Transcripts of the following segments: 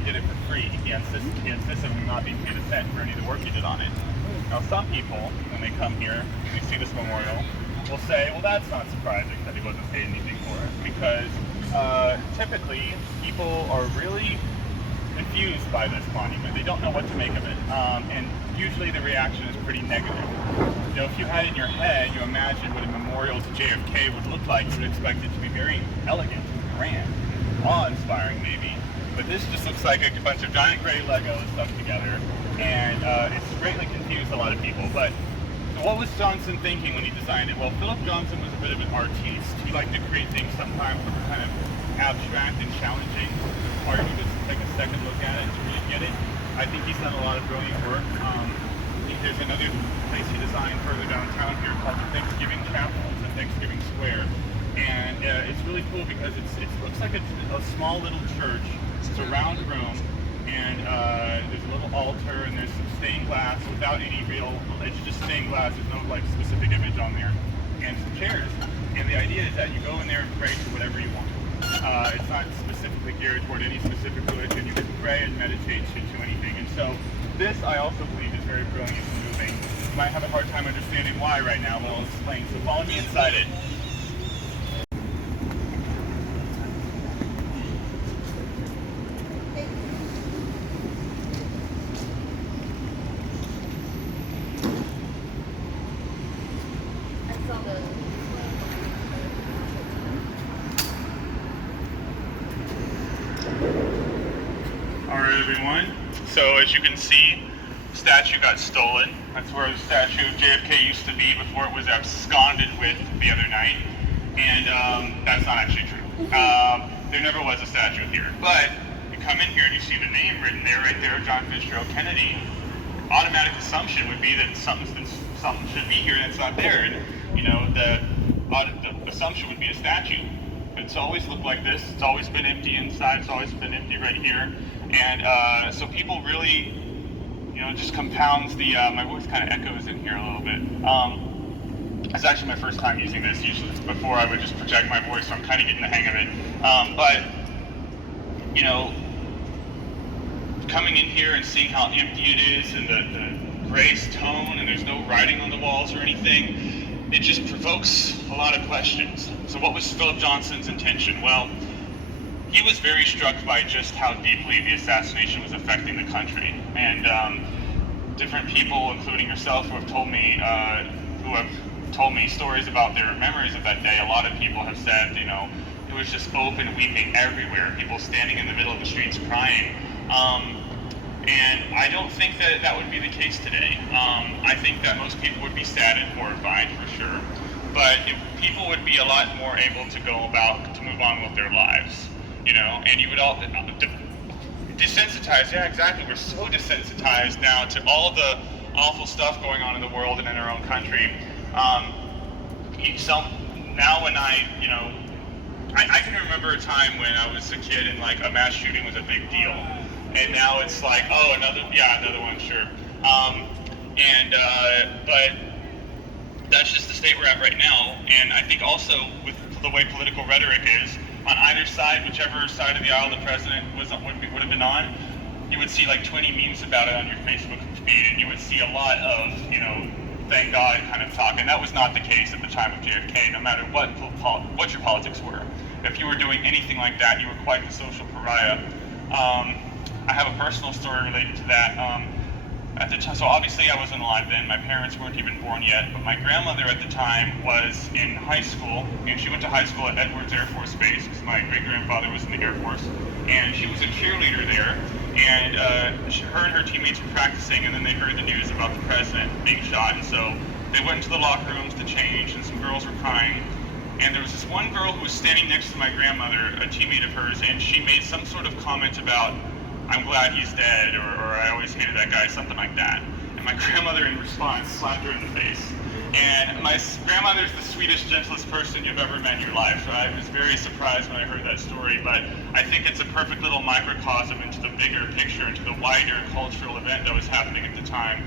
he did it for free. He insisted on not being paid a cent for any of the work he did on it. Now, some people, when they come here and they see this memorial, will say, well, that's not surprising that he wasn't paid anything for it, because typically people are really confused by this monument. They don't know what to make of it, and usually the reaction is pretty negative. You know, if you had in your head, you imagine what a memorial to JFK would look like, you would expect it to be very elegant, grand, awe-inspiring maybe, but this just looks like a bunch of giant gray Legos stuck together, and it's greatly confused a lot of people. But so what was Johnson thinking when he designed it? Well, Philip Johnson was a bit of an artiste. He liked to create things sometimes that were kind of abstract and challenging. It's hard to just take a second look at it to really get it. I think he's done a lot of brilliant work. I think there's another place he designed further downtown here called the Thanksgiving Chapel. It's a Thanksgiving Square. And it's really cool because it looks like a small little church. It's a round room, and there's a little altar, and there's some stained glass without any real, it's just stained glass, there's no like specific image on there, and some chairs. And the idea is that you go in there and pray to whatever you want. It's not specifically geared toward any specific religion. You can pray and meditate to anything. And so this, I also believe, is very brilliant and moving. You might have a hard time understanding why right now, but I'll explain. So follow me inside it. Alright everyone, so as you can see, the statue got stolen. That's where the statue of JFK used to be before it was absconded with the other night, and that's not actually true. There never was a statue here, but you come in here and you see the name written there, right there, John Fitzgerald Kennedy. Automatic assumption would be that something should be here and it's not there, and you know, the assumption would be a statue. It's always looked like this. It's always been empty inside. It's always been empty right here. And so people really, you know, just compounds the, my voice kind of echoes in here a little bit. It's actually my first time using this. Usually before I would just project my voice, so I'm kind of getting the hang of it. But, you know, coming in here and seeing how empty it is and the gray tone, and there's no writing on the walls or anything, it just provokes a lot of questions. So what was Philip Johnson's intention? Well, he was very struck by just how deeply the assassination was affecting the country. And different people, including yourself, who have told me stories about their memories of that day, a lot of people have said, you know, it was just open weeping everywhere, people standing in the middle of the streets crying. And I don't think that that would be the case today. I think that most people would be sad and horrified for sure, but people would be a lot more able to go about to move on with their lives, you know. And you would all desensitized. Yeah, exactly. We're so desensitized now to all the awful stuff going on in the world and in our own country. So now when I can remember a time when I was a kid and like a mass shooting was a big deal. And now it's like, oh, another one, sure. But that's just the state we're at right now. And I think also with the way political rhetoric is, on either side, whichever side of the aisle the president would have been on, you would see like 20 memes about it on your Facebook feed, and you would see a lot of, you know, thank God kind of talk. And that was not the case at the time of JFK, no matter what your politics were. If you were doing anything like that, you were quite the social pariah. I have a personal story related to that. At the time, so obviously I wasn't alive then. My parents weren't even born yet, but my grandmother at the time was in high school, and she went to high school at Edwards Air Force Base because my great-grandfather was in the Air Force, and she was a cheerleader there. And her and her teammates were practicing, and then they heard the news about the president being shot, and so they went into the locker rooms to change, and some girls were crying. And there was this one girl who was standing next to my grandmother, a teammate of hers, and she made some sort of comment about, I'm glad he's dead, or I always hated that guy, something like that. And my grandmother, in response, slapped her in the face. And my grandmother's the sweetest, gentlest person you've ever met in your life. So I was very surprised when I heard that story, but I think it's a perfect little microcosm into the bigger picture, into the wider cultural event that was happening at the time.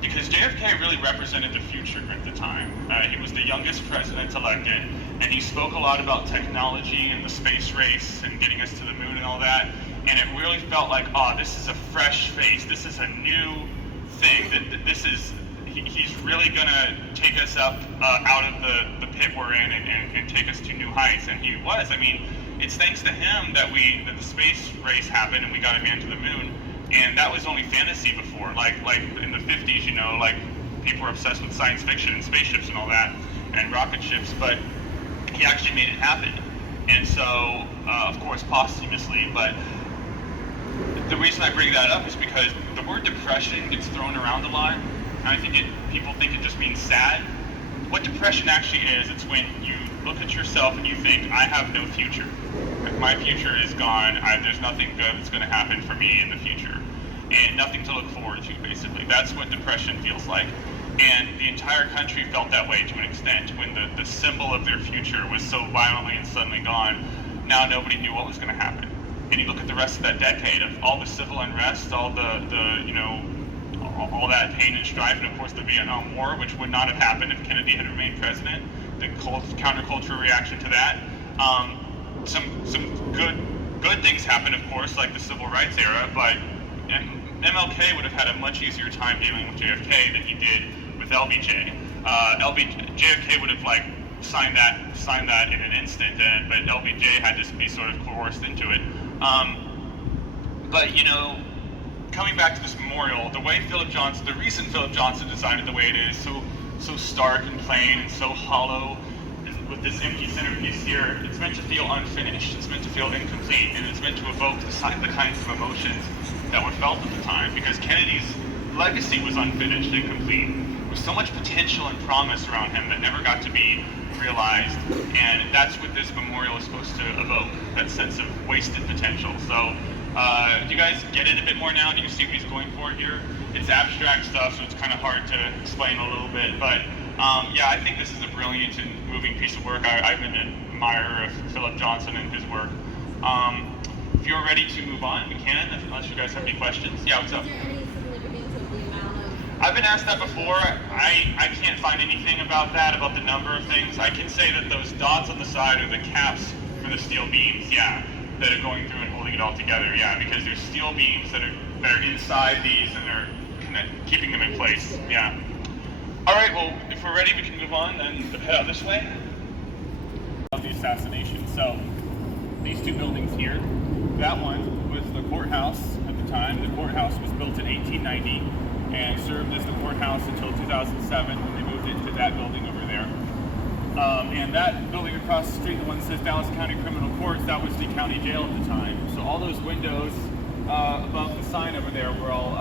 Because JFK really represented the future at the time. He was the youngest president elected, and he spoke a lot about technology and the space race and getting us to the moon and all that. and it really felt like, oh, this is a fresh face. This is a new thing. He's really gonna take us up out of the pit we're in and take us to new heights. And he was. I mean, it's thanks to him that the space race happened and we got a man to the moon. And that was only fantasy before. Like in the 50s, you know, like people were obsessed with science fiction and spaceships and all that, and rocket ships. But he actually made it happen. And so, of course, posthumously, but the reason I bring that up is because the word depression gets thrown around a lot, and I think people think it just means sad. What depression actually is, it's when you look at yourself and you think, I have no future. Like, my future is gone. There's nothing good that's going to happen for me in the future, and nothing to look forward to, basically. That's what depression feels like. And the entire country felt that way to an extent when the symbol of their future was so violently and suddenly gone. Now nobody knew what was going to happen. And you look at the rest of that decade of all the civil unrest, all the you know, all that pain and strife, and of course the Vietnam War, which would not have happened if Kennedy had remained president. The countercultural reaction to that. Some good things happened, of course, like the civil rights era, but MLK would have had a much easier time dealing with JFK than he did with LBJ. JFK would have like signed that in an instant, but LBJ had to be sort of coerced into it. But you know, coming back to this memorial, the reason Philip Johnson designed it the way it is, so stark and plain and so hollow, with this empty centerpiece here, it's meant to feel unfinished, it's meant to feel incomplete, and it's meant to evoke the kinds of emotions that were felt at the time, because Kennedy's legacy was unfinished, incomplete. There was so much potential and promise around him that never got to be realized, and that's what this memorial is supposed to evoke, that sense of wasted potential. So, do you guys get it a bit more now? Do you see what he's going for here? It's abstract stuff, so it's kind of hard to explain a little bit, but yeah, I think this is a brilliant and moving piece of work. I've been an admirer of Philip Johnson and his work. If you're ready to move on, we can, unless you guys have any questions. Yeah, what's up? Is there any significance of the amount of... I've been asked that before. I can't find anything about that, about the number of things. I can say that those dots on the side are the caps for the steel beams, yeah, that are going through and holding it all together, yeah, because there's steel beams that are inside these and are kind of keeping them in place, yeah. All right, well, if we're ready, we can move on and head out this way. Of the assassination. So, these two buildings here, that one was the courthouse at the time. The courthouse was built in 1890 and served as the courthouse until 2007 when they moved into that building over there. And that building across the street, the one that says Dallas County Criminal Courts, that was the county jail at the time. So all those windows above the sign over there were all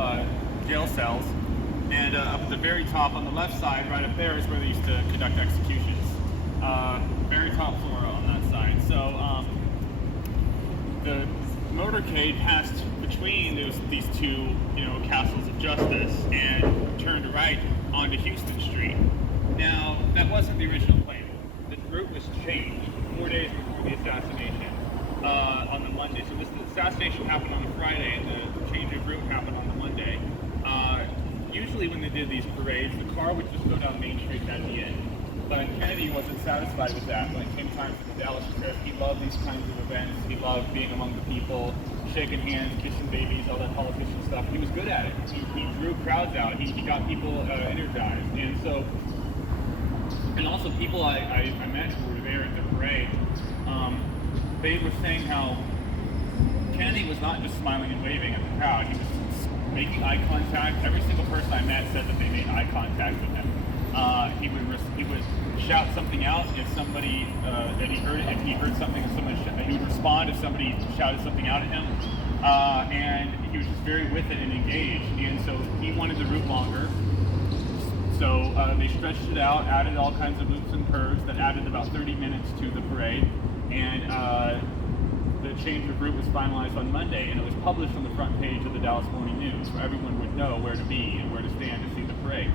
jail cells. And up at the very top on the left side, right up there, is where they used to conduct executions. Very top floor on that side. So the motorcade passed between these two, castles of justice and turned right onto Houston Street. Now, that wasn't the original plan. The route was changed 4 days before the assassination on the Monday. So the assassination happened on the Friday, and the change of route happened on the Monday. Usually when they did these parades, the car would just go down Main Street at the end. But Kennedy wasn't satisfied with that. When it came time for the Dallas trip, he loved these kinds of events. He loved being among the people, shaking hands, kissing babies, all that politician stuff. He was good at it. He drew crowds out. He got people energized. And also people I met who were there at the parade, they were saying how Kennedy was not just smiling and waving at the crowd. He was making eye contact. Every single person I met said that they made eye contact with him. He would shout something out if somebody that he heard it. If he heard something, he would respond if somebody shouted something out at him. And he was just very with it and engaged. And so he wanted the route longer. So they stretched it out, added all kinds of loops and curves that added about 30 minutes to the parade. And the change of route was finalized on Monday, and it was published on the front page of the Dallas Morning News, so everyone would know where to be and where to stand to see the parade.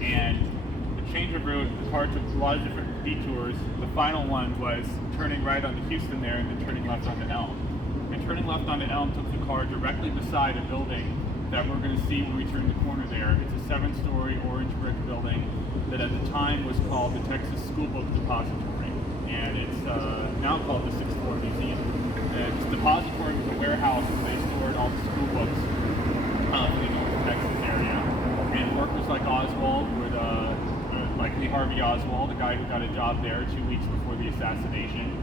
And the change of route, the car took a lot of different detours. The final one was turning right onto Houston there and then turning left onto Elm. And turning left onto Elm took the car directly beside a building that we're going to see when we turn the corner there. It's a 7-story orange brick building that at the time was called the Texas School Book Depository. And it's now called the Sixth Floor Museum. It's depository with a warehouse. They Harvey Oswald, the guy who got a job there 2 weeks before the assassination.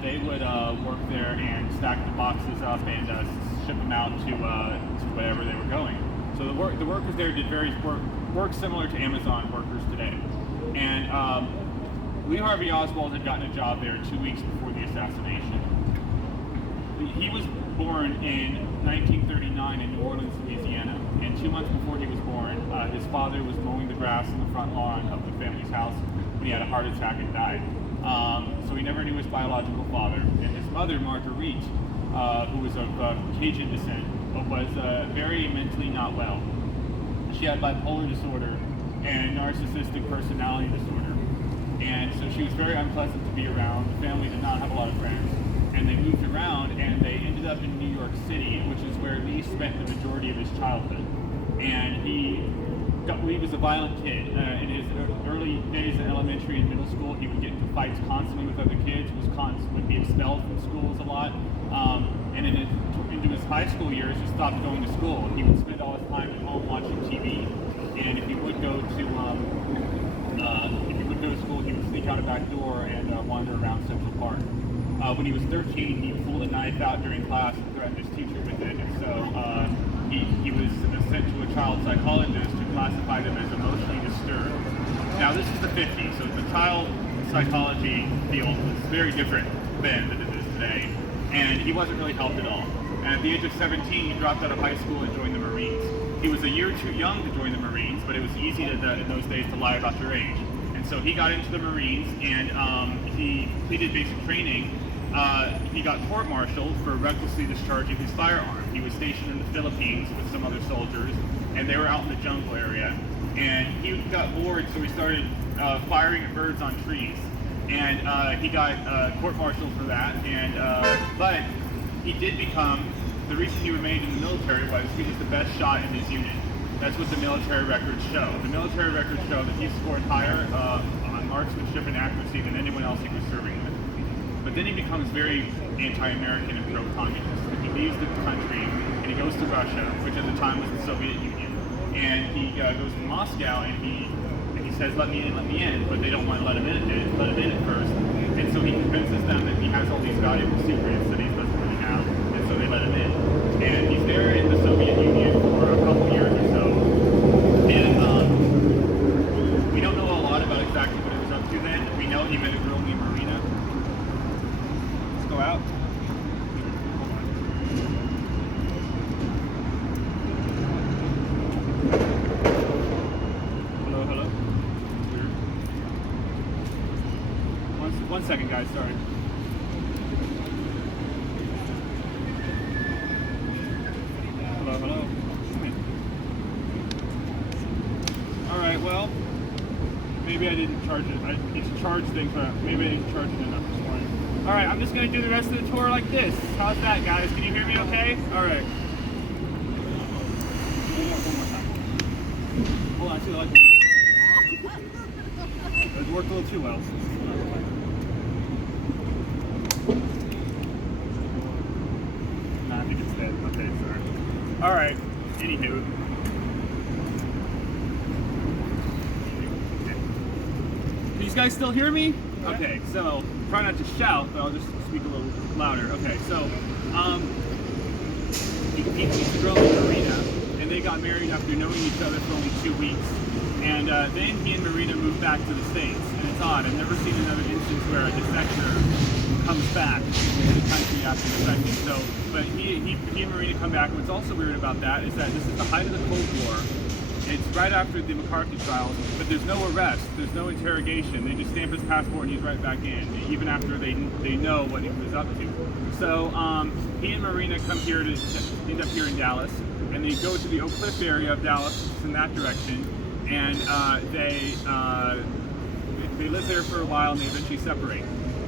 They would work there and stack the boxes up and ship them out to wherever they were going. So the workers there did various work similar to Amazon workers today. And Lee Harvey Oswald had gotten a job there 2 weeks before the assassination. He was born in 1939 in New Orleans, Louisiana, and 2 months before he was born, his father was mowing the grass in the front lawn of the family's house when he had a heart attack and died. So he never knew his biological father. And his mother, Marguerite, who was of Cajun descent, was very mentally not well. She had bipolar disorder and narcissistic personality disorder. And so she was very unpleasant to be around. The family did not have a lot of friends. And they moved around, and they ended up in New York City, which is where Lee spent the majority of his childhood. And Lee was a violent kid. In his early days in elementary and middle school, he would get into fights constantly with other kids, would be expelled from schools a lot. And into his high school years, he stopped going to school. He would spend all his time at home watching TV. And if he would go to school, he would sneak out a back door and wander around Central Park. When he was 13, he pulled a knife out during class and threatened his teacher with it. And so he was sent to a child psychologist who classified him as emotionally disturbed. Now, this is the 50s, so the child psychology field was very different then than it is today. And he wasn't really helped at all. And at the age of 17, he dropped out of high school and joined the Marines. He was a year too young to join the Marines, but it was easy in those days to lie about your age. And so he got into the Marines, and he completed basic training. He got court-martialed for recklessly discharging his firearm. He was stationed in the Philippines with some other soldiers, and they were out in the jungle area. And he got bored, so he started firing at birds on trees. And he got court-martialed for that. And but he did become, the reason he remained in the military was he was the best shot in his unit. That's what the military records show. The military records show that he scored higher on marksmanship and accuracy than anyone else he was serving with. But then he becomes very anti-American and pro-communist. He leaves the country and he goes to Russia, which at the time was the Soviet Union. And he goes to Moscow and he says, let me in, but they don't want to let him in at first. And so he convinces them that he has all these valuable secrets that he doesn't really have, and so they let him in. And he's there in the Soviet Union for a couple years or so. And we don't know a lot about exactly what he was up to then. We know he met a girl named Marina. Let's go out. Hello. One second, guys, sorry. Hello. Alright, well, maybe I didn't charge it. It's a charge thing, but maybe I didn't charge it enough this morning. Alright, I'm just going to do the rest of the tour like this. How's that, guys? Can you hear me okay? Alright. One more time. Hold on, I see the light. It worked a little too well. Nah, I think it's dead. Okay, sorry. Alright, anywho. Can you guys still hear me? Yeah. Okay, so try not to shout, but I'll just speak a little louder. Okay, so he meets the girl in Marina, and they got married after knowing each other for only 2 weeks. And then he and Marina moved back to the States. And it's odd, I've never seen another instance where a defector comes back to the country after defecting. So, but he and Marina come back. What's also weird about that is that this is the height of the Cold War. It's right after the McCarthy trials, but there's no arrest, there's no interrogation. They just stamp his passport and he's right back in, even after they know what he was up to. So he and Marina come here to end up here in Dallas, and they go to the Oak Cliff area of Dallas, in that direction, and they live there for a while and they eventually separate.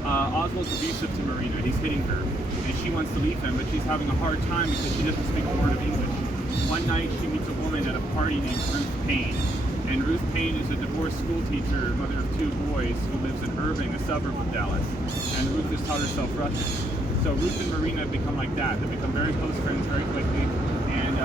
Oswald's abusive to Marina. He's hitting her, and she wants to leave him, but she's having a hard time because she doesn't speak a word of English. One night she meets a woman at a party named Ruth Payne, and Ruth Payne is a divorced school teacher, mother of 2 boys, who lives in Irving, a suburb of Dallas, and Ruth has taught herself Russian. So Ruth and Marina become like that. They become very close friends very quickly, and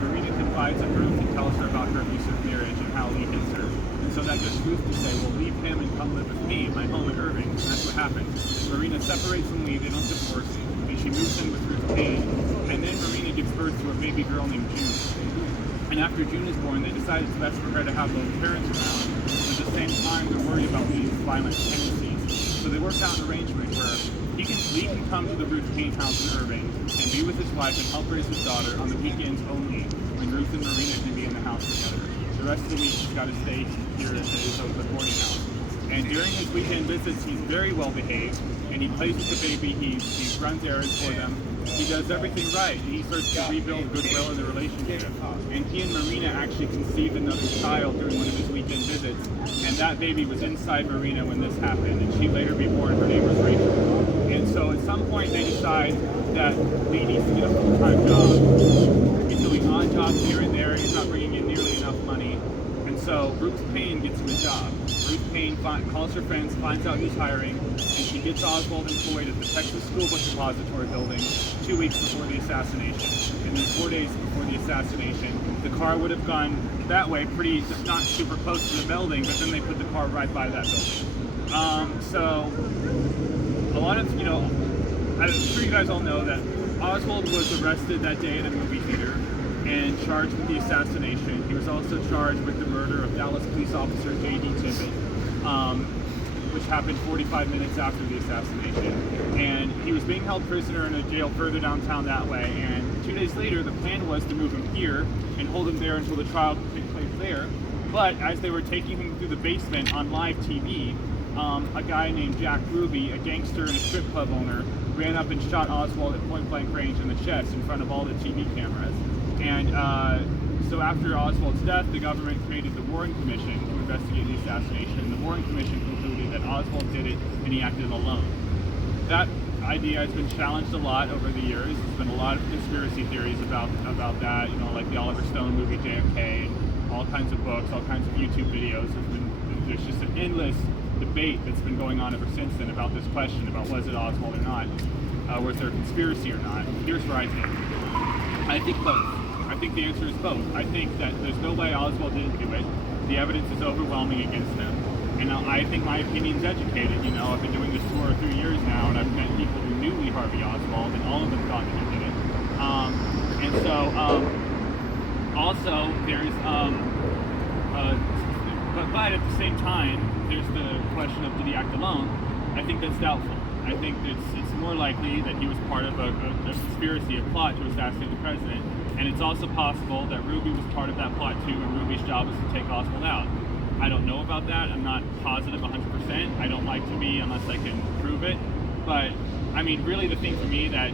Marina confides in Ruth and tells her about her abusive marriage and how he hits her. And so that gets Ruth to say, well, leave him and come live with me in my home in Irving. And that's what happens. Marina separates from Lee, they don't divorce, and she moves in with Ruth Payne. And then Marina gives birth to a baby girl named June. And after June is born, they decide it's best for her to have both parents around. At the same time, they're worried about Lee's violent tendencies. So they work out an arrangement where Lee can come to the Ruth Payne house in Irving and be with his wife and help raise his daughter on the weekends only, when Ruth and Marina can be in the house together. The rest of the week, he's got to stay here at his own boarding house. And during his weekend visits, he's very well behaved, and he plays with the baby, he runs errands for them, he does everything right, and he starts to rebuild goodwill in the relationship. And he and Marina actually conceived another child during one of his weekend visits, and that baby was inside Marina when this happened, and she later reborn, her name was Rachel. And so at some point they decide that Lee needs to get a full-time job. He's doing odd jobs here and there, he's not bringing in nearly enough money, and so Ruth Payne gets him a job. Ruth Payne calls her friends, finds out who's hiring, and she gets Oswald employed at the Texas School Book Depository building 2 weeks before the assassination. And then 4 days before the assassination, the car would have gone that way, not super close to the building, but then they put the car right by that building. So a lot of, I'm sure you guys all know that Oswald was arrested that day at a movie theater and charged with the assassination. He was also charged with the murder of Dallas police officer J.D. Tippit, which happened 45 minutes after the assassination. And he was being held prisoner in a jail further downtown that way. And 2 days later, the plan was to move him here and hold him there until the trial could take place there. But as they were taking him through the basement on live TV, a guy named Jack Ruby, a gangster and a strip club owner, ran up and shot Oswald at point-blank range in the chest in front of all the TV cameras. And so after Oswald's death, the government created the Warren Commission to investigate the assassination. The Warren Commission concluded that Oswald did it and he acted alone. That idea has been challenged a lot over the years. There's been a lot of conspiracy theories about that, like the Oliver Stone movie JFK, and all kinds of books, all kinds of YouTube videos. There's just an endless debate that's been going on ever since then about this question, about was it Oswald or not, was there a conspiracy or not. Here's where I stand. I think both. I think the answer is both. I think that there's no way Oswald didn't do it. The evidence is overwhelming against him. And I think my opinion's educated. I've been doing this tour 3 years now, and I've met people who knew Lee Harvey Oswald, and all of them thought that he did it. Also, there's, but at the same time, there's the question of did he act alone? I think that's doubtful. I think it's more likely that he was part of a conspiracy, a plot to assassinate the president. And it's also possible that Ruby was part of that plot too, and Ruby's job was to take Oswald out. I don't know about that. I'm not positive 100%. I don't like to be unless I can prove it. But, really the thing for me that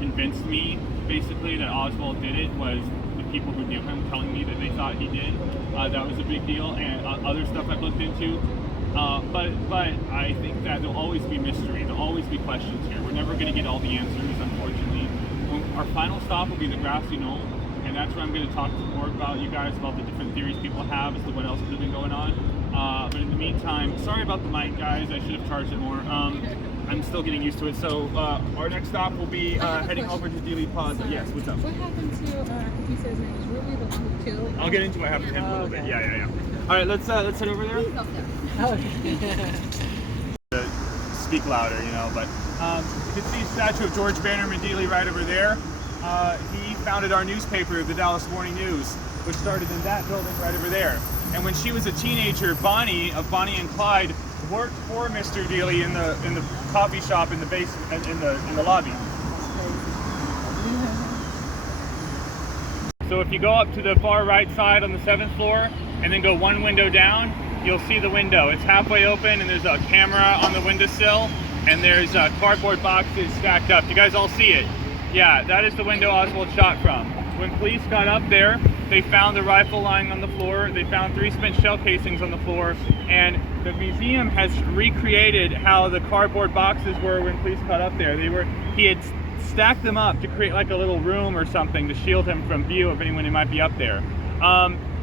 convinced me, basically, that Oswald did it was the people who knew him telling me that they thought he did. That was a big deal, and other stuff I've looked into. But I think that there'll always be mystery. There'll always be questions here. We're never going to get all the answers, unfortunately. Our final stop will be the grassy knoll, and that's where I'm going to talk more about you guys about the different theories people have as to what else could have been going on. But in the meantime, sorry about the mic, guys. I should have charged it more. I'm still getting used to it. So our next stop will be heading over to Dealey Plaza. Sorry. Yes, what's up? What happened to, he says his name is Ruby, the one who killed? I'll get into what happened to him a little bit. Yeah. All right, let's head over there. Please go there. Speak louder, but you can see a statue of George Bannerman Dealey right over there. He founded our newspaper, the Dallas Morning News, which started in that building right over there. And when she was a teenager, Bonnie of Bonnie and Clyde worked for Mr. Dealey in the coffee shop in the basement, in the lobby. So if you go up to the far right side on the 7th floor and then go one window down, you'll see the window. It's halfway open and there's a camera on the windowsill and there's cardboard boxes stacked up. You guys all see it? Yeah, that is the window Oswald shot from. When police got up there, they found the rifle lying on the floor. They found 3 spent shell casings on the floor, and the museum has recreated how the cardboard boxes were when police got up there. He had stacked them up to create like a little room or something to shield him from view of anyone who might be up there.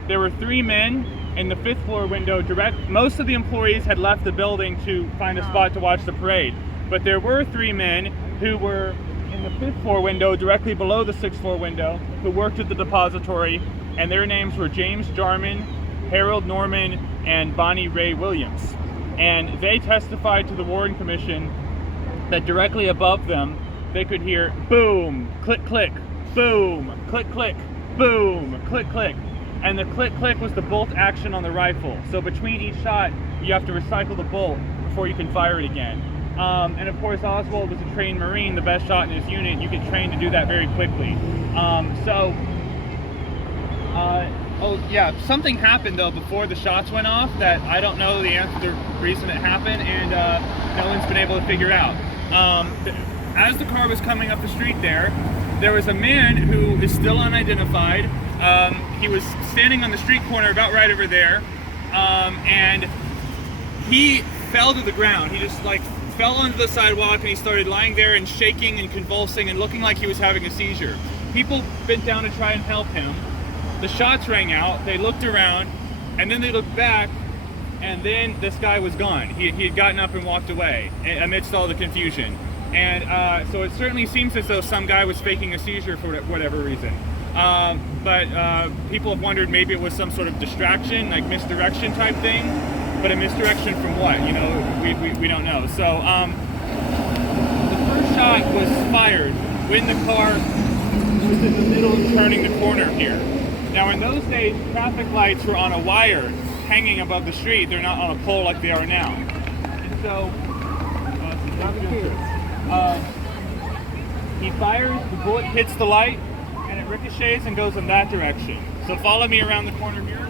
There were 3 men in the 5th floor window. Most of the employees had left the building to find a spot to watch the parade, but there were 3 men who were in the 5th floor window directly below the 6th floor window who worked at the depository, and their names were James Jarman, Harold Norman and Bonnie Ray Williams. And they testified to the Warren Commission that directly above them, they could hear boom, click, click, boom, click, click, boom, click, click. And the click, click was the bolt action on the rifle. So between each shot, you have to recycle the bolt before you can fire it again. And of course, Oswald was a trained Marine, the best shot in his unit. You get trained to do that very quickly. Oh yeah, something happened though before the shots went off that I don't know the reason it happened, and no one's been able to figure out. As the car was coming up the street there was a man who is still unidentified. He was standing on the street corner about right over there, and he fell to the ground. He just like fell onto the sidewalk, and he started lying there and shaking and convulsing and looking like he was having a seizure. People bent down to try and help him. The shots rang out, they looked around, and then they looked back, and then this guy was gone. He had gotten up and walked away amidst all the confusion. And so it certainly seems as though some guy was faking a seizure for whatever reason. But people have wondered maybe it was some sort of distraction, like misdirection type thing. But a misdirection from what? You know, we don't know. So the first shot was fired when the car was in the middle of turning the corner here. Now in those days, traffic lights were on a wire hanging above the street. They're not on a pole like they are now. And so he fires, the bullet hits the light, and it ricochets and goes in that direction. So follow me around the corner here.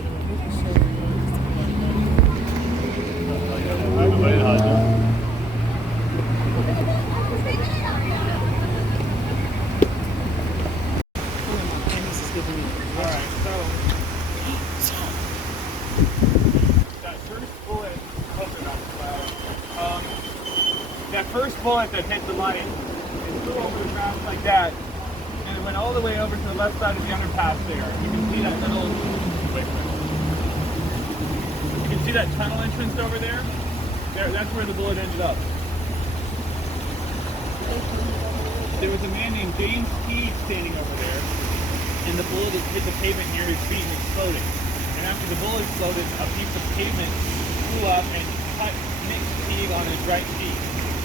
Alright, so that first bullet, that first bullet that hit the light, it flew over the ground like that, and it went all the way over to the left side of the underpass there. You can see that little, you can see that tunnel entrance over there? That's where the bullet ended up. There was a man named James Steed standing over there, and the bullet hit the pavement near his feet and exploded. And after the bullet exploded, a piece of pavement flew up and cut Nick Steed on his right cheek.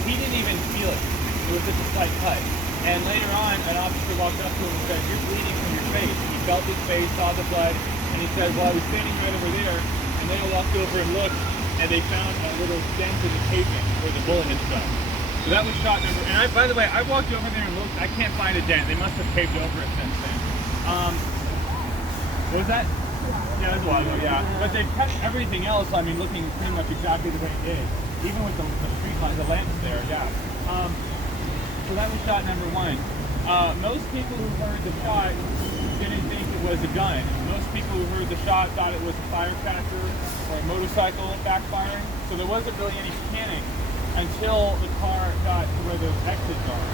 He didn't even feel it. It was just a slight cut. And later on, an officer walked up to him and said, "You're bleeding from your face." He felt his face, saw the blood, and he said, "Well, I was standing right over there," and they all walked over and looked, and they found a little dent in the pavement where the bullet had struck. So that was shot number, and by the way, I walked over there and looked, I can't find a dent. They must have paved over it since then. What was that? Yeah, that was a while ago, yeah. But they kept everything else, I mean, looking pretty much exactly the way it did. Even with the street lights, the lamps there, yeah. So that was shot number one. Most people who heard the shot didn't think it was a gun. Most people who heard the shot thought it was a firecracker or a motorcycle backfiring. So there wasn't really any panic until the car got to where those exits are.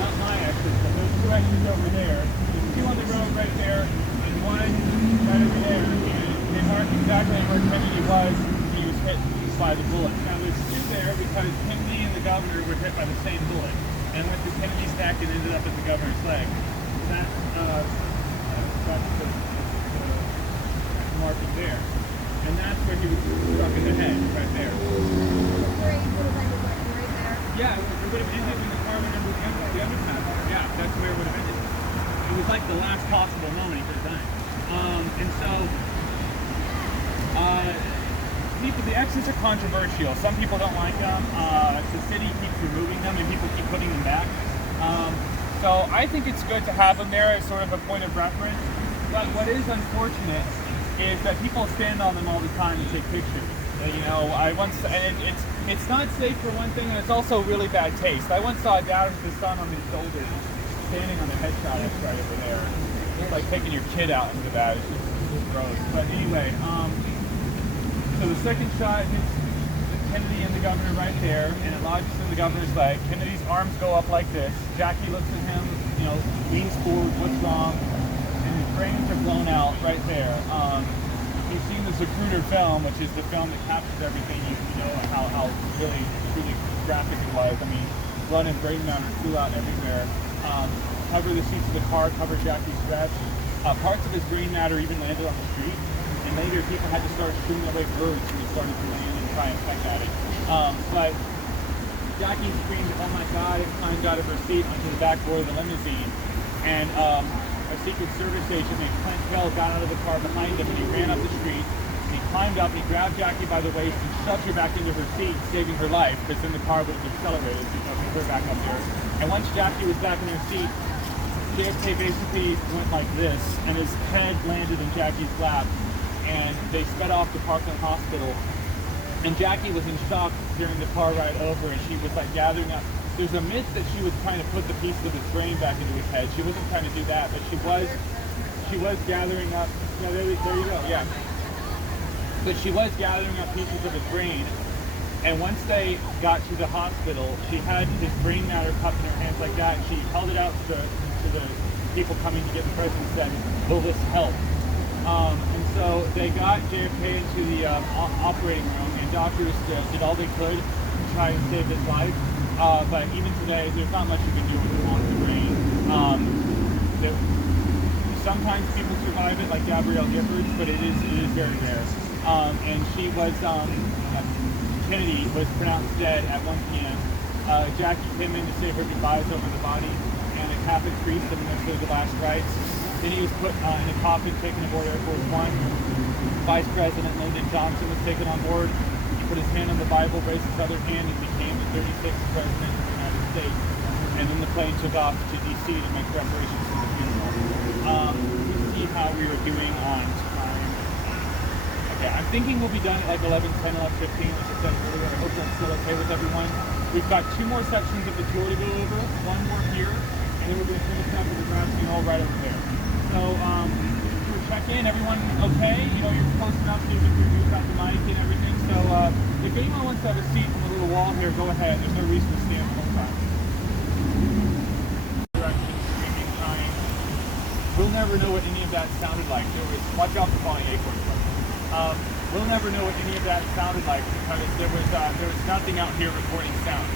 Not my exits, but those two exits over there. There's two on the road right there, and one right over there. And they marked exactly where Kennedy was when he was hit by the bullet. Now there's two there because Kennedy and the governor were hit by the same bullet. And went through Kennedy's neck and ended up at the governor's leg. That's the marking there. And that's where he was struck in the head, right there. Yeah, it would have ended when the car went under the underpass. Yeah, that's where it would have ended. It was like the last possible moment he could have done it. And so, the exits are controversial. Some people don't like them. The city keeps removing them and people keep putting them back. So I think it's good to have them there as sort of a point of reference. But what is unfortunate is that people stand on them all the time and take pictures. You know, it's not safe for one thing, and it's also really bad taste. I once saw a dad with his son on his shoulders standing on the headshot right over there. It's like taking your kid out into that. It's just gross. But anyway, so the second shot hits Kennedy and the governor right there, and it lodges in the governor's leg. Kennedy's arms go up like this. Jackie looks at him, you know, leans forward, what's wrong? And his brains are blown out right there. You've seen the Zapruder film, which is the film that captures everything. You know how really, truly graphic it was. I mean, blood and brain matter flew out everywhere. Cover the seats of the car, cover Jackie's stretch. Parts of his brain matter even landed on the street. And and later people had to start shooting away birds when they started to land and try and peck at it. But Jackie screamed, "Oh my God," and climbed out of her seat onto the back door of the limousine. And a Secret Service agent named Clint Hill got out of the car behind him, and he ran up the street. And he climbed up, and he grabbed Jackie by the waist and shoved her back into her seat, saving her life, because then the car would have accelerated, with her back up there. And once Jackie was back in her seat, JFK basically went like this, and his head landed in Jackie's lap, and they sped off to Parkland Hospital. And Jackie was in shock during the car ride over, and she was like gathering up. There's a myth that she was trying to put the pieces of his brain back into his head. She wasn't trying to do that, but she was gathering up. Yeah, there you go. Yeah. But she was gathering up pieces of his brain. And once they got to the hospital, she had his brain matter cupped in her hands like that, and she held it out to the people coming to get the president and said, "Will this help?" And so they got JFK into the operating room, and doctors did all they could to try and save his life. But even today, there's not much you can do with the brain. Sometimes people survive it, like Gabrielle Giffords, but it is very rare. And she was, Kennedy was pronounced dead at 1 p.m. Jackie came in to say her goodbyes over the body, and a Catholic priest administered the last rites. Then he was put in a coffin taken aboard Air Force One. Vice President Lyndon Johnson was taken on board. He put his hand on the Bible, raised his other hand, and became the 36th President of the United States. And then the plane took off to D.C. to make preparations for the funeral. To see how we were doing on time. Okay, I'm thinking we'll be done at like 11:10, 11:15, like I said earlier. I hope that's still okay with everyone. We've got 2 more sections of the tour to go over, 1 more here, and then we're going to finish up with the grassy knoll right over there. So, check in, everyone okay? You know, you're close enough to you've got the mic and everything. So, if anyone wants to have a seat on the little wall here, go ahead. There's no reason to stand the whole time. Direction, screaming, crying. We'll never know what any of that sounded like. Watch out for falling acorns. We'll never know what any of that sounded like because there was nothing out here recording sound.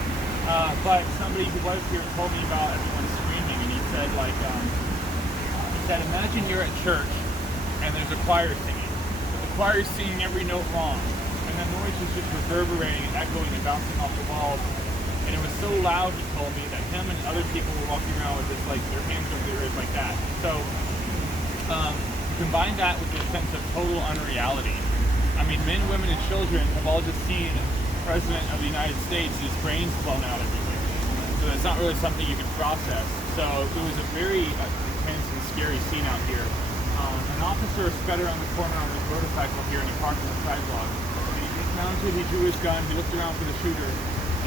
But somebody who was here told me about everyone screaming, and he said imagine you're at church and there's a choir singing. The choir's singing every note wrong, and the noise is just reverberating and echoing and bouncing off the walls. And it was so loud, he told me, that him and other people were walking around with this, like, their hands over their ears like that. So, combine that with this sense of total unreality. I mean, men, women, and children have all just seen the President of the United States, his brains blown out everywhere. So it's not really something you can process. So it was a very intense and scary scene out here. An officer sped around the corner on his motorcycle here, and he parked on the sidewalk. And he dismounted, he drew his gun, he looked around for the shooter,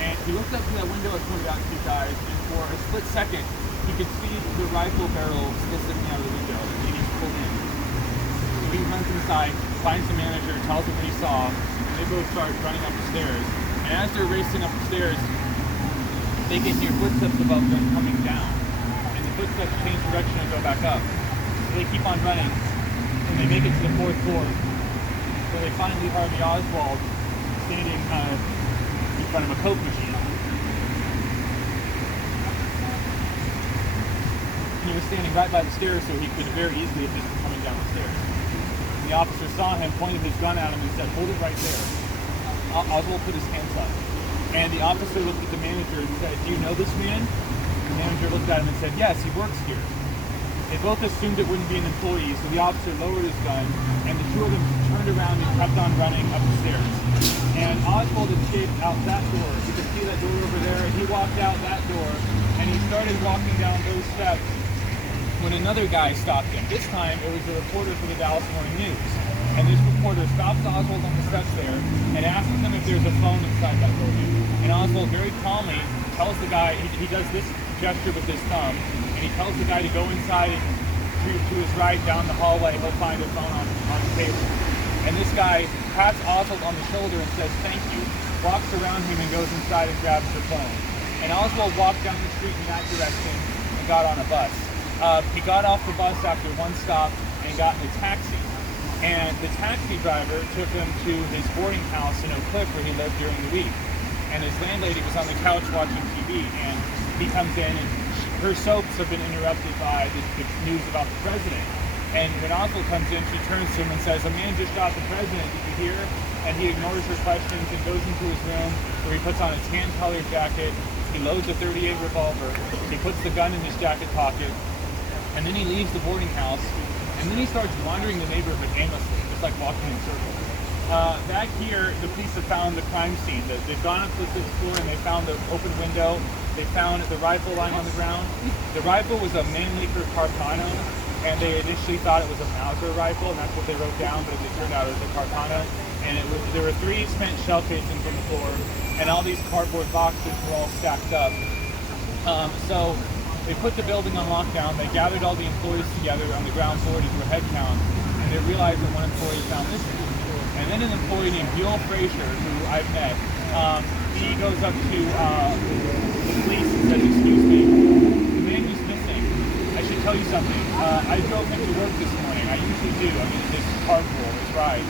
and he looked up to that window I pointed out to you guys, and for a split second, he could see the rifle barrel still sticking out of the window, and he pulled in. So he runs inside, finds the manager, tells him what he saw, and they both start running up the stairs. And as they're racing up the stairs, they can hear footsteps above them coming down. And the footsteps change direction and go back up. So they keep on running, and they make it to the 4th floor. So they finally Harvey Oswald standing in front of a Coke machine. And he was standing right by the stairs, so he could very easily have just been coming down the stairs. And the officer saw him, pointed his gun at him, and said, "Hold it right there." Oswald put his hands up. And the officer looked at the manager and said, "Do you know this man?" The manager looked at him and said, "Yes, he works here." They both assumed it wouldn't be an employee, so the officer lowered his gun, and the 2 of them turned around and kept on running up the stairs. And Oswald escaped out that door. You can see that door over there. He walked out that door, and he started walking down those steps when another guy stopped him. This time, it was a reporter for the Dallas Morning News. And this reporter stops Oswald on the steps there and asks him if there's a phone inside that building. And Oswald very calmly tells the guy, he does this gesture with his thumb, and he tells the guy to go inside and to his right down the hallway. He'll find a phone on the table. And this guy pats Oswald on the shoulder and says, "Thank you," walks around him and goes inside and grabs the phone. And Oswald walked down the street in that direction and got on a bus. He got off the bus after 1 stop and got in a taxi. And the taxi driver took him to his boarding house in Oak Cliff where he lived during the week. And his landlady was on the couch watching TV, and he comes in, and her soaps have been interrupted by the news about the president. And when Oswald comes in, she turns to him and says, "A man just shot the president, did you hear?" And he ignores her questions and goes into his room where he puts on a tan-colored jacket. He loads a .38 revolver. He puts the gun in his jacket pocket. And then he leaves the boarding house. And then he starts wandering the neighborhood aimlessly, just like walking in circles. Back here, the police have found the crime scene. They've gone up to the sixth floor and they found the open window. They found the rifle lying on the ground. The rifle was a Mannlicher Carcano, and they initially thought it was a Mauser rifle, and that's what they wrote down, but it turned out it was a Carcano. And there were 3 spent shell casings on the floor, and all these cardboard boxes were all stacked up. So they put the building on lockdown. They gathered all the employees together on the ground floor to do a head count, and they realized that one employee found missing. And then an employee named Bill Frazier, who I've met, he goes up to the police and says, "Excuse me, the man who's missing, I should tell you something. I drove him to work this morning. I usually do. I mean, this carpool, this ride.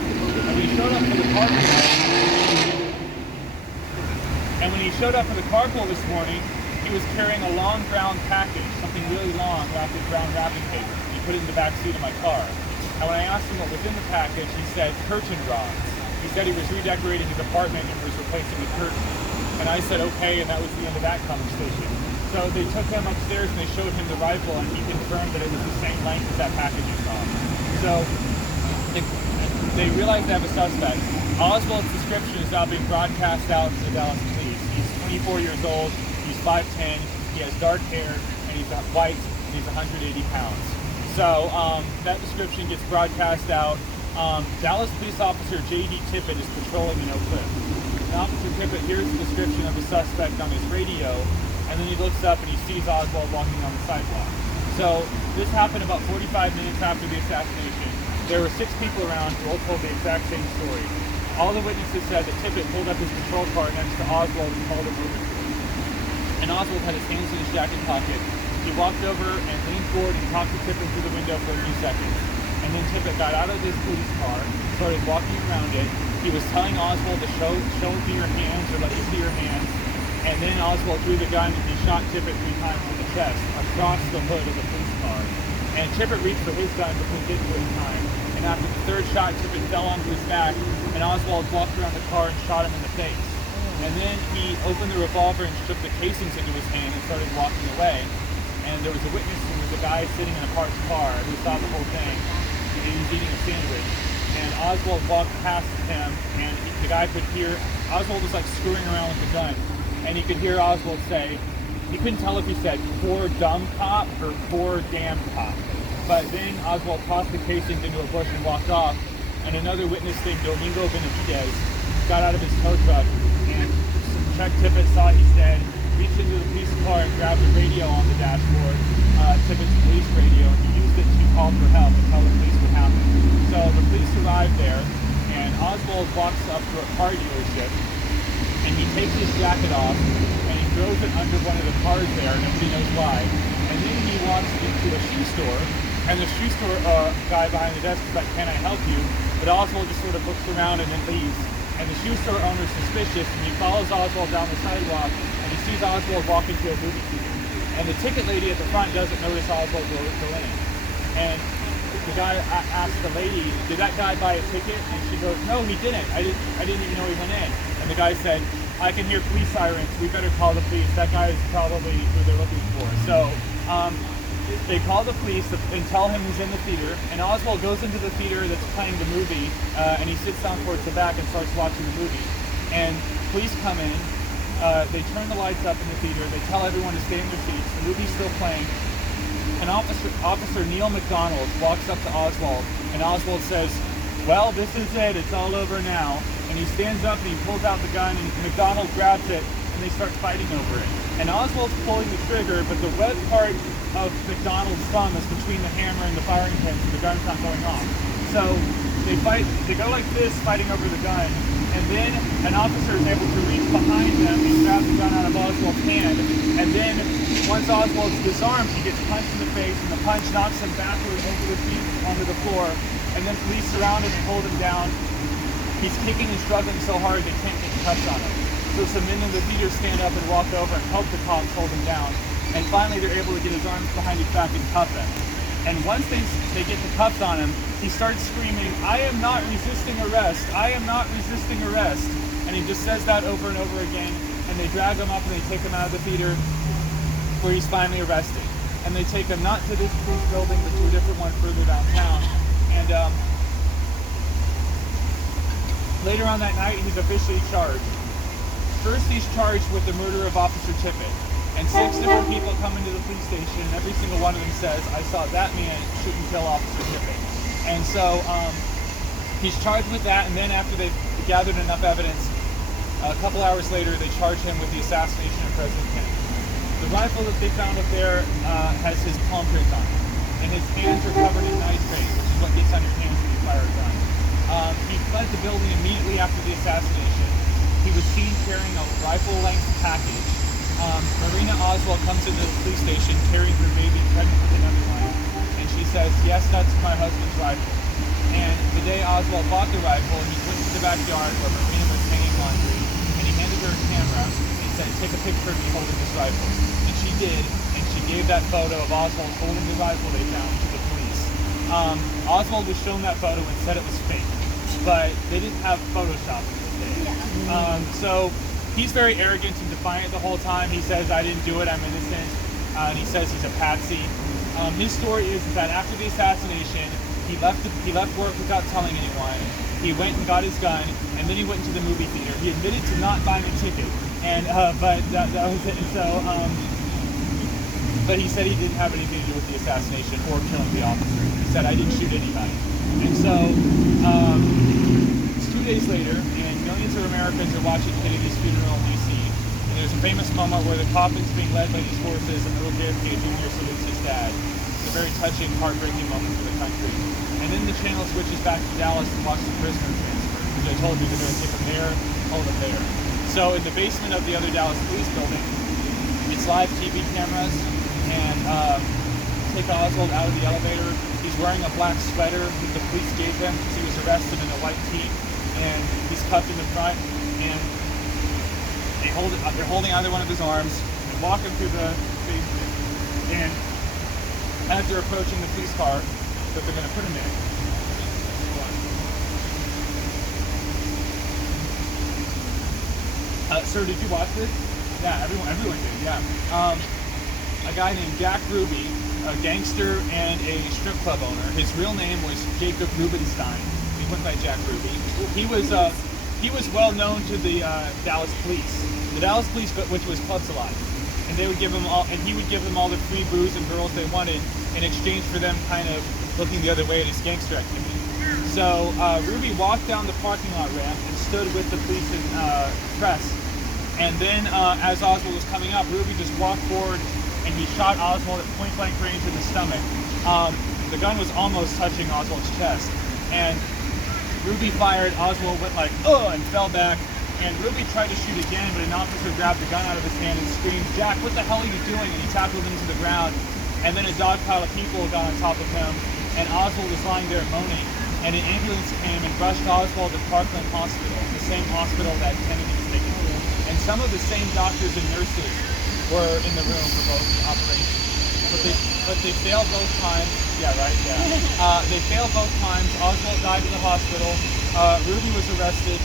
And when he showed up for the carpool this morning, he was carrying a long brown package, something really long, wrapped in brown wrapping paper. He put it in the back seat of my car. And when I asked him what was in the package, he said curtain rods. He said he was redecorating his apartment and was replacing the curtain. And I said, okay, and that was the end of that conversation. So they took him upstairs and they showed him the rifle, and he confirmed that it was the same length as that package you saw. So they realized they have a suspect. Oswald's description is now being broadcast out to the Dallas police. He's 24 years old, he's 5'10", he has dark hair, and he's white, and he's 180 pounds. So that description gets broadcast out. Dallas police officer J.D. Tippett is patrolling in Oak Cliff. And Officer Tippett hears the description of the suspect on his radio, and then he looks up and he sees Oswald walking on the sidewalk. So this happened about 45 minutes after the assassination. There were 6 people around who all told the exact same story. All the witnesses said that Tippett pulled up his patrol car next to Oswald and called him over to him. And Oswald had his hands in his jacket pocket. He walked over and leaned forward and talked to Tippett through the window for a few seconds. And then Tippett got out of his police car, started walking around it. He was telling Oswald to show me your hands, or let me see your hands. And then Oswald drew the gun and he shot Tippett 3 times in the chest across the hood of the police car. And Tippett reached for his gun, but couldn't get to it in time. And after the 3rd shot, Tippett fell onto his back, and Oswald walked around the car and shot him in the face. And then he opened the revolver and shook the casings into his hand and started walking away. And there was a witness who was a guy sitting in a parked car who saw the whole thing. He was eating a sandwich. And Oswald walked past him, and the guy could hear, Oswald was like screwing around with the gun. And he could hear Oswald say, he couldn't tell if he said, "Poor dumb cop" or "Poor damn cop." But then Oswald tossed the casings into a bush and walked off. And another witness named Domingo Benavidez got out of his tow truck, and Chuck Tippett saw he's dead, reached into the police car and grabbed the radio on the dashboard, Tippett's police radio, and he used it to call for help and tell the police what happened. So the police arrived there, and Oswald walks up to a car dealership, and he takes his jacket off, and he throws it under one of the cars there, nobody knows why. And then he walks into a shoe store, and the shoe store guy behind the desk is like, "Can I help you?" But Oswald just sort of looks around and then leaves. And the shoe store owner is suspicious, and he follows Oswald down the sidewalk, and he sees Oswald walk into a movie theater. And the ticket lady at the front doesn't notice Oswald go in. And the guy asks the lady, "Did that guy buy a ticket?" And she goes, "No, he didn't. I didn't even know he went in." And the guy said, "I can hear police sirens. We better call the police. That guy is probably who they're looking for." So they call the police and tell him he's in the theater. And Oswald goes into the theater that's playing the movie, and he sits down towards the back and starts watching the movie. And police come in. They turn the lights up in the theater. They tell everyone to stay in their seats. The movie's still playing. And Officer Neil McDonald walks up to Oswald, and Oswald says, "Well, this is it. It's all over now." And he stands up and he pulls out the gun, and McDonald grabs it, and they start fighting over it. And Oswald's pulling the trigger, but the wet part of McDonald's thumb is between the hammer and the firing pin, so the gun's not going off. So they fight. They go like this, fighting over the gun. And then an officer is able to reach behind them and grab the gun out of Oswald's hand. And then once Oswald's disarmed, he gets punched in the face, and the punch knocks him backward over the feet onto the floor. And then police surround him and hold him down. He's kicking and struggling so hard they can't get cuffs on him. So some men in the theater stand up and walk over and help the cops hold him down. And finally they're able to get his arms behind his back and cuff him. And once they get the cuffs on him, he starts screaming, "I am not resisting arrest. I am not resisting arrest." And he just says that over and over again. And they drag him up and they take him out of the theater where he's finally arrested. And they take him not to this police building, but to a different one further downtown. And later on that night, he's officially charged. First, he's charged with the murder of Officer Tippett. And 6 different people come into the police station, and every single one of them says, "I saw that man shoot and kill Officer Tippett." And so he's charged with that, and then after they've gathered enough evidence, a couple hours later, they charge him with the assassination of President Kennedy. The rifle that they found up there has his palm print on it, and his hands are covered in nitrate, which is what gets on your hands when you fire a gun. He fled the building immediately after the assassination. He was seen carrying a rifle-length package. Marina Oswald comes into the police station carrying her baby pregnant with another one, and she says, "Yes, that's my husband's rifle." And the day Oswald bought the rifle, he went to the backyard where Marina was hanging laundry, and he handed her a camera, and he said, "Take a picture of me holding this rifle." And she did, and she gave that photo of Oswald holding the rifle they found to the police. Oswald was shown that photo and said it was fake, but they didn't have Photoshop in this day. So he's very arrogant and defiant the whole time. He says, "I didn't do it, I'm innocent," and he says he's a patsy. His story is that after the assassination, he left work without telling anyone. He went and got his gun, and then he went to the movie theater. He admitted to not buying a ticket, and but that was it. And so, but he said he didn't have anything to do with the assassination or killing the officer. He said, "I didn't shoot anybody." And so, it's 2 days later, and millions of Americans are watching Kennedy's funeral in D.C. And there's a famous moment where the coffin's being led by these horses, and little JFK Jr. salutes his dad. It's a very touching, heartbreaking moment for the country. And then the channel switches back to Dallas to watch the prisoner transfer, which I told you they're going to take him there, hold him there. So in the basement of the other Dallas police building, it's live TV cameras, and take Oswald out of the elevator. He's wearing a black sweater that the police gave him because he was arrested in a white tee, and he's cuffed in the front, and they're holding either one of his arms and walk him through the basement. And as they're approaching the police car that they're going to put him in, sir, did you watch this? Yeah, everyone did. Yeah. A guy named Jack Ruby, a gangster and a strip club owner. His real name was Jacob Rubenstein. He went by Jack Ruby. He was well known to the Dallas police. The Dallas police, which was Clubs Alive, and they would give him all, and he would give them all the free booze and girls they wanted in exchange for them kind of looking the other way at his gangster activity. So Ruby walked down the parking lot ramp and stood with the police and press. And then as Oswald was coming up, Ruby just walked forward and he shot Oswald at point blank range in the stomach. The gun was almost touching Oswald's chest. And Ruby fired, Oswald went like, "Ugh," and fell back. And Ruby tried to shoot again, but an officer grabbed the gun out of his hand and screamed, "Jack, what the hell are you doing?" And he tackled him to the ground. And then a dog pile of people got on top of him, and Oswald was lying there moaning. And an ambulance came and rushed Oswald to Parkland Hospital, the same hospital that Kennedy was taken to. And some of the same doctors and nurses were in the room for both operations. But they failed both times. Yeah, right, yeah. They failed both times. Oswald died in the hospital. Ruby was arrested.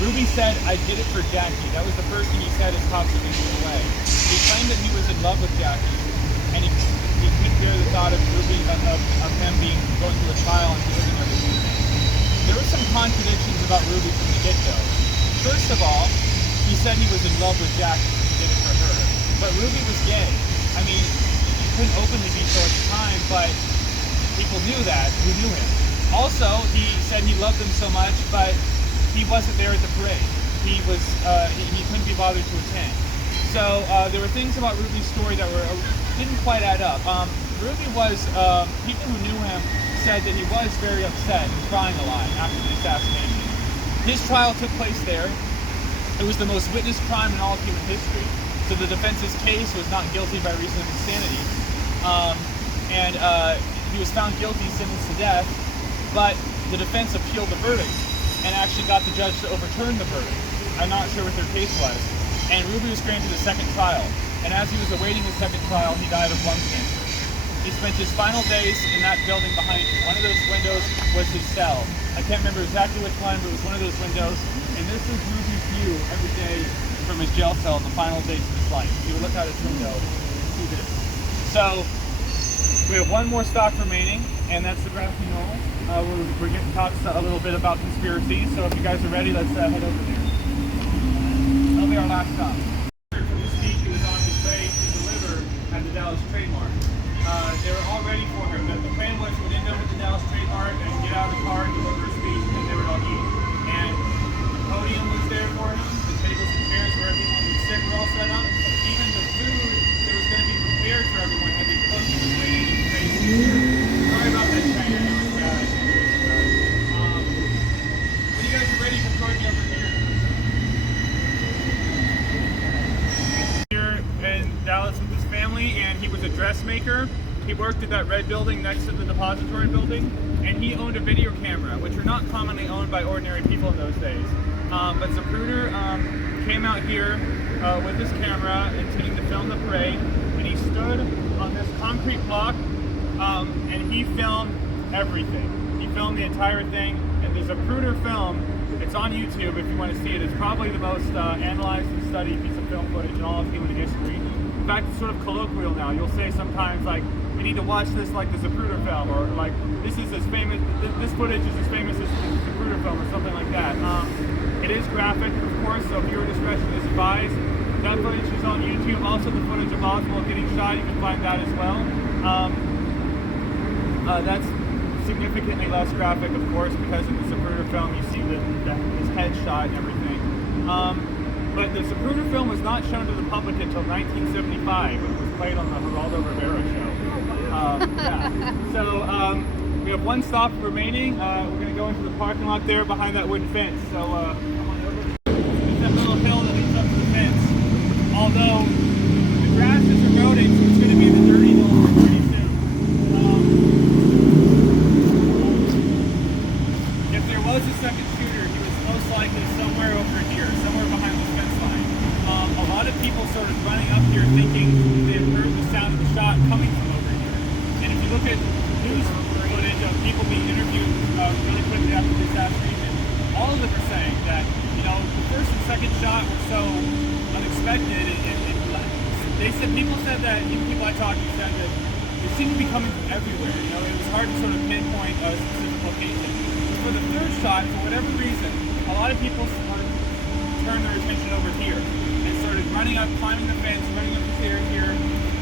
Ruby said, "I did it for Jackie." That was the first thing he said as cops took him away. He claimed that he was in love with Jackie, and he couldn't bear the thought of Ruby, of him going through a trial and living everything. There were some contradictions about Ruby from the get-go. First of all, he said he was in love with Jackie. He did it for her. But Ruby was gay. I mean, he couldn't openly be so at the time, but people knew that, who knew him. Also, he said he loved them so much, but he wasn't there at the parade. He couldn't be bothered to attend. So there were things about Ruby's story that didn't quite add up. Ruby was, people who knew him said that he was very upset and crying a lot after the assassination. His trial took place there. It was the most witnessed crime in all of human history. So the defense's case was not guilty by reason of insanity. He was found guilty, sentenced to death, but the defense appealed the verdict and actually got the judge to overturn the verdict. I'm not sure what their case was. And Ruby was granted a second trial. And as he was awaiting the second trial, he died of lung cancer. He spent his final days in that building behind you. One of those windows was his cell. I can't remember exactly which one, but it was one of those windows. And this is Ruby's view every day from his jail cell in the final days of his life. He would look out his window and see this. So we have one more stop remaining, and that's the grassy knoll. We're getting talks a little bit about conspiracies. So if you guys are ready, let's head over there. That'll be our last stop. From this speech, he was on his way to deliver at the Dallas Trade Mart. They were all ready for him. The plan was he would end up at the Dallas Trade Mart and get out of the car and deliver a speech, and then they would all eat. And the podium was there for him. The tables and chairs where everyone would sit were all set up. Even the food that was going to be prepared for everyone had been cooked and was waiting in the trays. Sorry about that train. I know it's bad. When you guys are ready, come join me over here. Here in Dallas with his family, and he was a dressmaker. He worked at that red building next to the depository building, and he owned a video camera, which were not commonly owned by ordinary people in those days. But Zapruder came out here with his camera intending to film the parade, and he stood on this concrete block, and he filmed everything. He filmed the entire thing, and the Zapruder film, it's on YouTube if you want to see it. It's probably the most analyzed and studied piece of film footage in all of human history. In fact, it's sort of colloquial now. You'll say sometimes, like, you need to watch this like the Zapruder film, or like, this footage is as famous as the Zapruder film, or something like that. It is graphic, of course, so viewer discretion is advised. That footage is on YouTube. Also, the footage of Oswald getting shot, you can find that as well. That's significantly less graphic, of course, because in the Zapruder film you see his head shot and everything. But the Zapruder film was not shown to the public until 1975. It was played on the Geraldo Rivera show. Yeah. So we have one stop remaining. We're going to go into the parking lot there behind that wooden fence. So come on over. There's that little hill that leads up to the fence. Although the grass is eroding, so it's going to be the dirty hill pretty soon. If there was a second shooter, he was most likely somewhere over here, somewhere behind this fence line. A lot of people started running up here thinking they had heard the sound of the shot coming from over here. And if you look at news footage of people being interviewed really quickly after the assassination, all of them are saying that, you know, the first and second shot were so unexpected. People said that, even people I talked to said that they seemed to be coming from everywhere. You know, it was hard to sort of pinpoint a specific location. For the third shot, for whatever reason, a lot of people turned their attention over here and started running up, climbing the fence, running up the stairs here,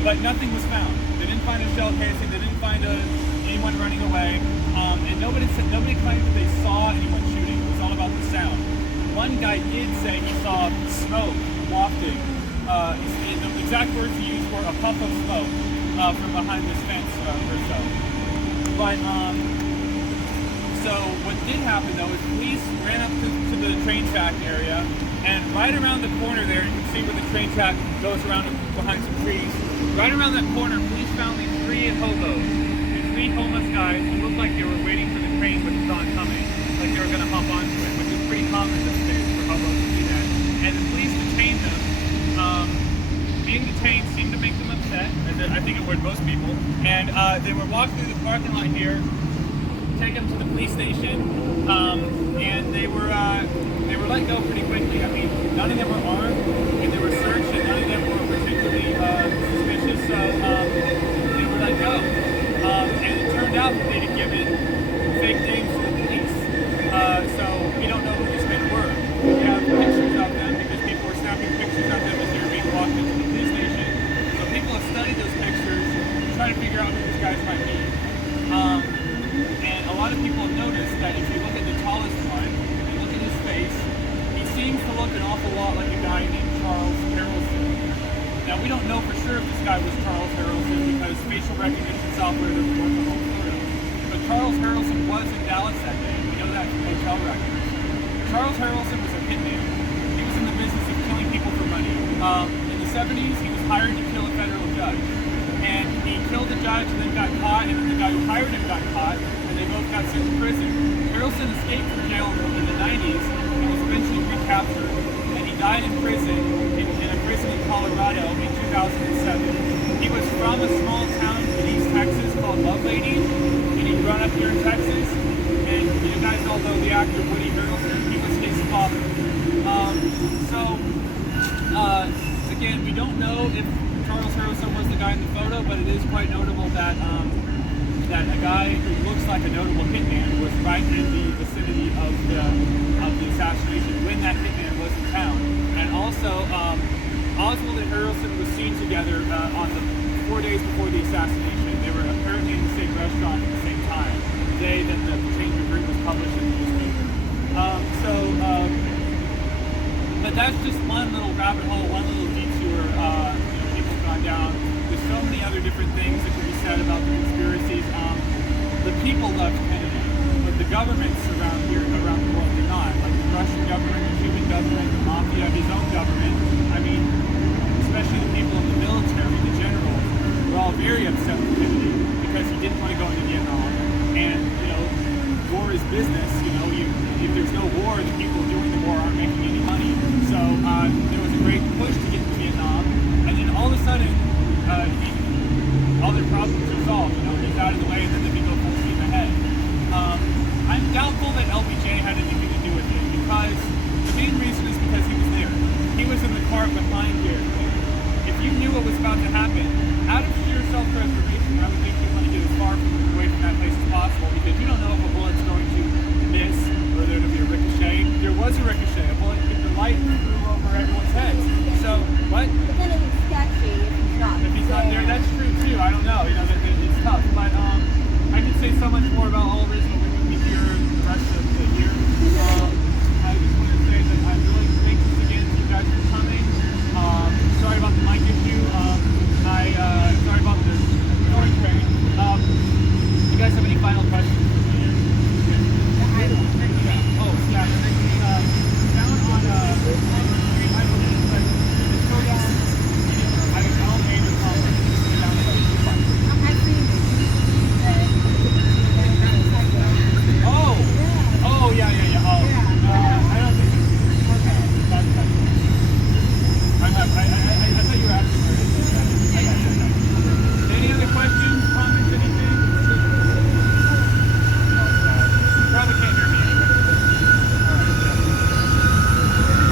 but nothing was found. They didn't find a shell casing, they didn't find anyone running away, and nobody claimed that they saw anyone shooting. It was all about the sound. One guy did say he saw smoke wafting. The exact words he used were a puff of smoke from behind this fence or so. But so what did happen though is police ran up to the train track area, and right around the corner there, you can see where the train track goes around behind some trees. Right around that corner, police found these three hobos, these three homeless guys who looked like they were waiting for the train but it's not coming, like they were going to hop onto it, which is pretty common these days for hobos to do that. And the police detained them. Being detained seemed to make them upset, as I think it would most people, and they were walking through the parking lot here, take them to the police station, and they were let go pretty quickly. I mean, none of them were armed, and they were searched, and none of them were particularly suspicious, so they were let go. And it turned out that they had given fake names to the police, so we don't know who these men were. We have pictures of them because people were snapping pictures of them as they were being walked into the police station. So people have studied those pictures, trying to figure out who these guys might be. And a lot of people have noticed that if you look at the tallest one, and you look at his face, he seems to look an awful lot like a guy named Charles Harrelson. Now, we don't know for sure if this guy was Charles Harrelson because facial recognition software doesn't work on all photos. But Charles Harrelson was in Dallas that day. We know that from hotel records. Charles Harrelson was a hitman. He was in the business of killing people for money. In the 70s, he was hired to kill a federal judge. And he killed the judge and then got caught, and then the guy who hired him got caught, and they both got sent to prison. Harrelson escaped from jail in the 90s and was eventually recaptured, and he died in prison, in a prison in Colorado in 2007. He was from a small town in East Texas called Love Lady, and he'd run up here in Texas, and you guys all know the actor Woody Harrelson. He was his father. Again, we don't know if Charles Harrelson was the guy in the photo, but it is quite notable that that a guy who looks like a notable hitman was right in the vicinity of the assassination when that hitman was in town. And also, Oswald and Harrelson was seen together on the 4 days before the assassination. They were apparently in the same restaurant at the same time, the day that the change of route was published in the newspaper. But that's just one little rabbit hole, one little detour people have gone down. There's so many other different things that can be said about the conspiracies. The people loved Kennedy, but the governments around the world did not. Like the Russian government, the Cuban government, the mafia, his own government. I mean, especially the people in the military, the generals, were all very upset with Kennedy because he didn't want to go into Vietnam. And, war is business. If there's no war, the people doing the war aren't making any money. So there was a great push to get to Vietnam. And then all of a sudden, all their problems are solved. It's out of the way, and then they can go full steam ahead. I'm doubtful that LBJ had anything to do with it, because the main reason is because he was there. He was in the car behind JFK. If you knew what was about to happen, out of sheer self-preservation, I would think you'd want to get as far away from that place as possible, because you don't know if a bullet's going to miss or there to be a ricochet. There was a ricochet. A bullet hit the light and flew over everyone's heads. So, what? But then it's sketchy if he's not. If he's not there, that's true too. I don't know. It's tough. But I can say so much more about all of this when we hear the rest of